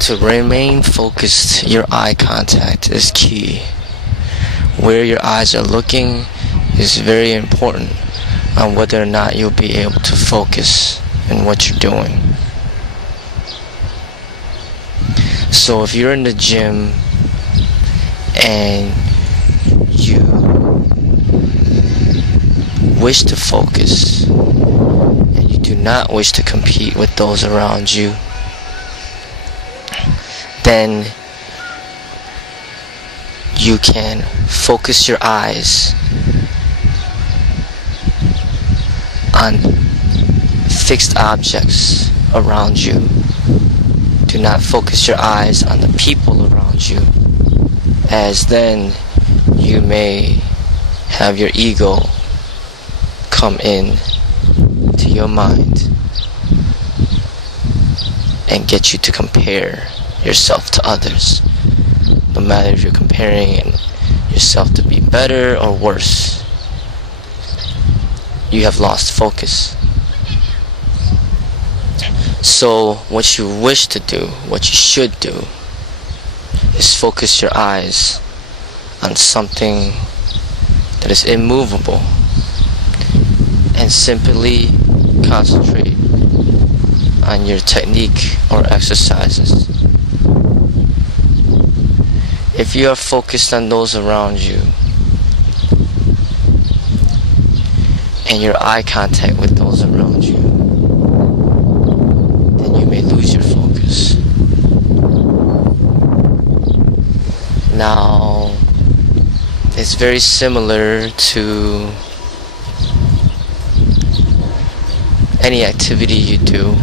To remain focused, your eye contact is key. Where your eyes are looking is very important on whether or not you'll be able to focus in what you're doing. So if you're in the gym and you wish to focus and you do not wish to compete with those around you, then you can focus your eyes on fixed objects around you. Do not focus your eyes on the people around you, as then you may have your ego come in to your mind and get you to compare yourself to others. No matter if you're comparing yourself to be better or worse, you have lost focus. So what you wish to do, what you should do, is focus your eyes on something that is immovable and simply concentrate on your technique or exercises. If you are focused on those around you and your eye contact with those around you, then you may lose your focus. Now, it's very similar to any activity you do,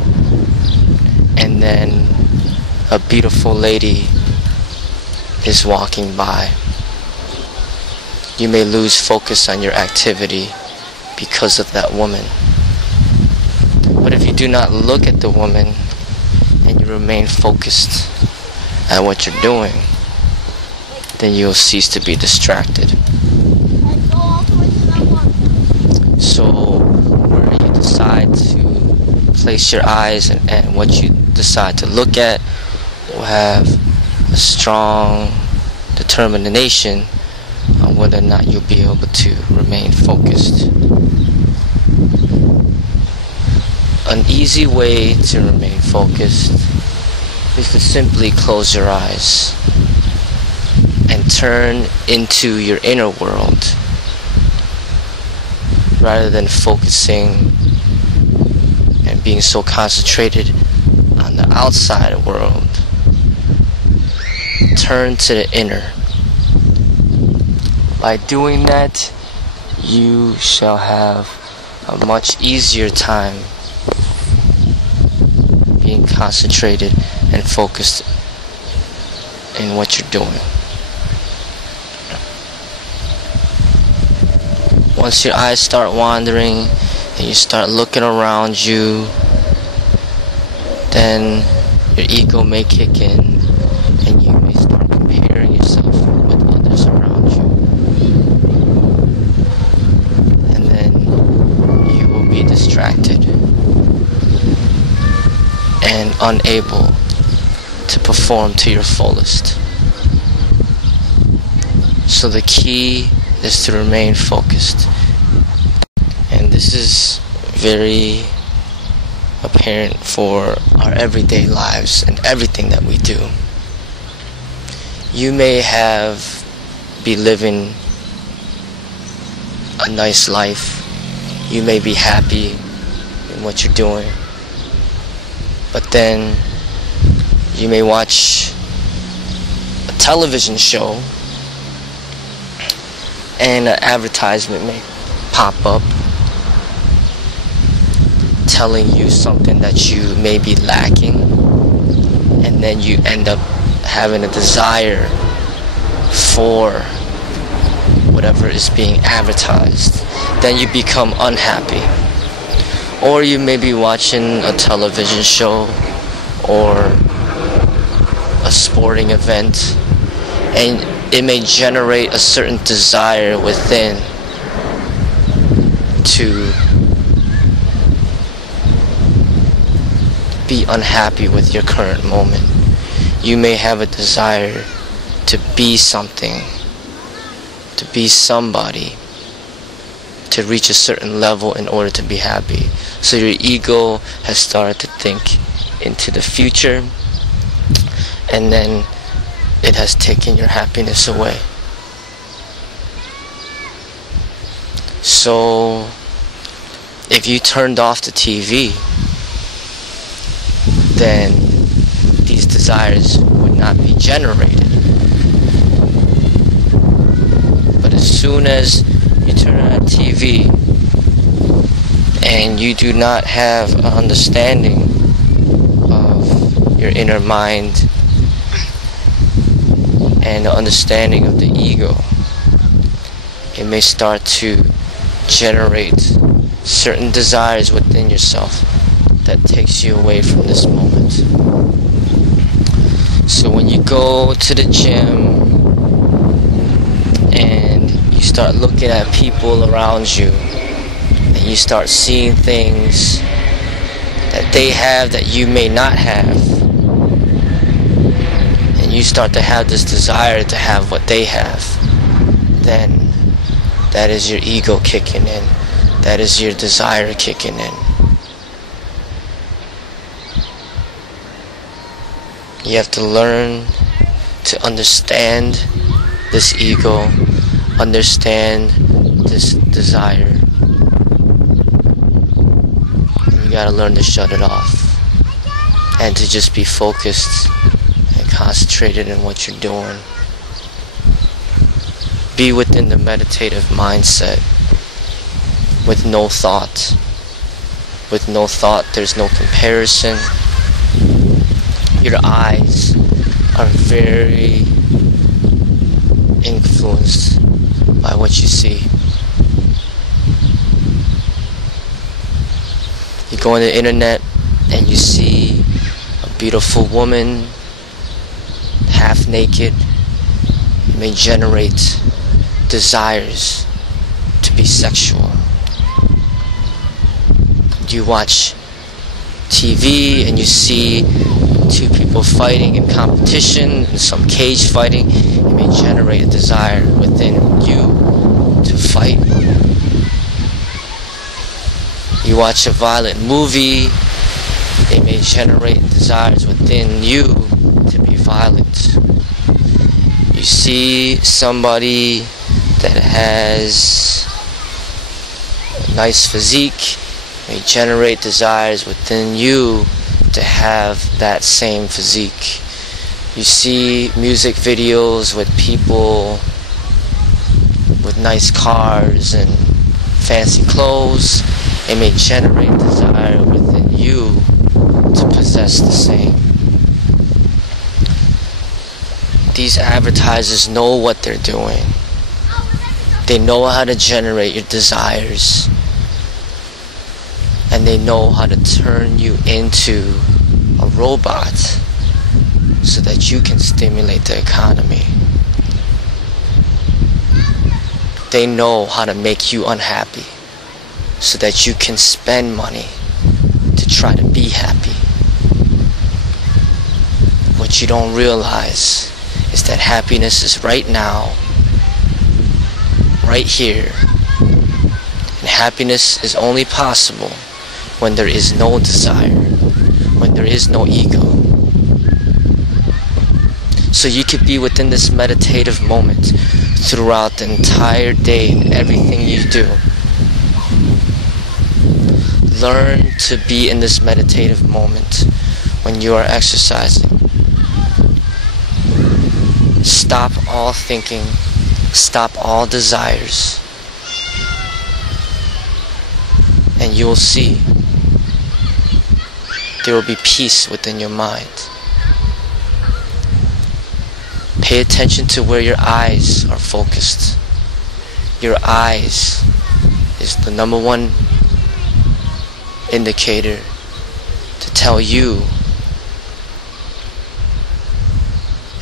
and then a beautiful lady is walking by. You may lose focus on your activity because of that woman. But if you do not look at the woman and you remain focused at what you're doing, then you'll cease to be distracted. So where you decide to place your eyes and what you decide to look at will have a strong determination on whether or not you'll be able to remain focused. An easy way to remain focused is to simply close your eyes and turn into your inner world rather than focusing and being so concentrated on the outside world. Turn to the inner. By doing that, you shall have a much easier time being concentrated and focused in what you're doing. Once your eyes start wandering and you start looking around you, then your ego may kick in and you may start comparing yourself with others around you. And then you will be distracted and unable to perform to your fullest. So the key is to remain focused. And this is very apparent for our everyday lives and everything that we do. You may be living a nice life. You may be happy in what you're doing. But then you may watch a television show and an advertisement may pop up telling you something that you may be lacking, and then you end up having a desire for whatever is being advertised. Then you become unhappy. Or you may be watching a television show or a sporting event, and it may generate a certain desire within to be unhappy with your current moment. You may have a desire to be something, to be somebody, to reach a certain level in order to be happy. So your ego has started to think into the future, and then it has taken your happiness away. So if you turned off the TV, then these desires would not be generated. But as soon as you turn on TV and you do not have an understanding of your inner mind and an understanding of the ego, it may start to generate certain desires within yourself that takes you away from this moment. So when you go to the gym and you start looking at people around you and you start seeing things that they have that you may not have, and you start to have this desire to have what they have, then that is your ego kicking in. That is your desire kicking in. You have to learn to understand this ego, understand this desire. You gotta learn to shut it off and to just be focused and concentrated in what you're doing. Be within the meditative mindset with no thought. With no thought, there's no comparison. Your eyes are very influenced by what you see. You go on the internet and you see a beautiful woman, half naked. It may generate desires to be sexual. You watch TV and you see two people fighting in competition, in some cage fighting. It may generate a desire within you to fight. You watch a violent movie, it may generate desires within you to be violent. You see somebody that has a nice physique, may generate desires within you to have that same physique. You see music videos with people with nice cars and fancy clothes. It may generate desire within you to possess the same. These advertisers know what they're doing. They know how to generate your desires. And they know how to turn you into a robot so that you can stimulate the economy. They know how to make you unhappy so that you can spend money to try to be happy. What you don't realize is that happiness is right now, right here. And happiness is only possible when there is no desire, when there is no ego. So you could be within this meditative moment throughout the entire day in everything you do. Learn to be in this meditative moment when you are exercising. Stop all thinking, stop all desires, and you will see there will be peace within your mind. Pay attention to where your eyes are focused. Your eyes is the number one indicator to tell you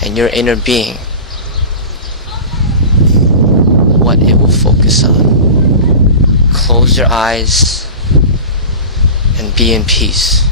and your inner being what it will focus on. Close your eyes and be in peace.